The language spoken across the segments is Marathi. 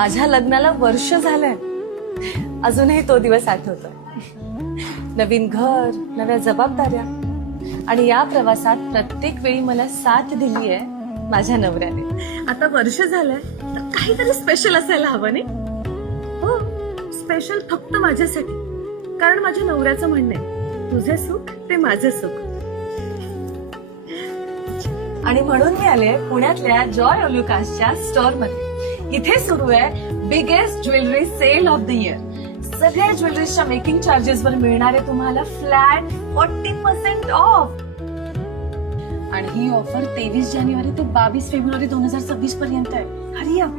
माझ्या लग्नाला वर्ष झालंय, अजूनही तो दिवस आठवतोय. नवीन घर, नव्या जबाबदाऱ्या, आणि या प्रवासात प्रत्येक वेळी मला साथ दिली आहे माझ्या नवऱ्याने. आता वर्ष झालंय तर काहीतरी स्पेशल असायला हवं नाही? हो, स्पेशल फक्त माझ्यासाठी. कारण माझ्या नवऱ्याचं म्हणणं आहे, तुझे सुख ते माझे सुख. आणि म्हणून मी आले पुण्यातल्या जॉय ओलुकासच्या स्टोअर मध्ये. इथे सुरू आहे biggest jewellery sale of the year. सगळ्या ज्वेलरीच्या मेकिंग चार्जेस वर मिळणारे तुम्हाला फ्लॅट 40% ऑफ. आणि ही ऑफर 23 जानेवारी ते 22 फेब्रुवारी 2026 पर्यंत आहे. Hurry up.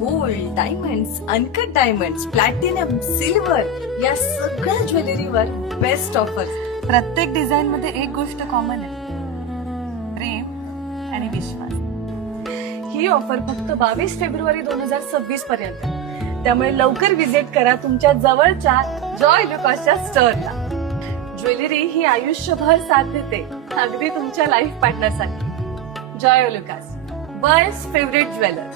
Gold, diamonds, uncut diamonds, platinum, silver या सगळ्या ज्वेलरीवर बेस्ट ऑफर्स. प्रत्येक डिझाईन मध्ये एक गोष्ट कॉमन आहे, प्रेम आणि विश्वास. ही ऑफर फक्त 22 फेब्रुवारी 2026 पर्यंत आहे. त्यामुळे लवकर विजिट करा तुमच्या जवळच्या जॉय ओलुकासच्या स्टोअरला. ज्वेलरी ही आयुष्यभर साथ देते, अगदी तुमच्या लाईफ पार्टनरसाठी. Joy Alukkas, world's favourite jeweller.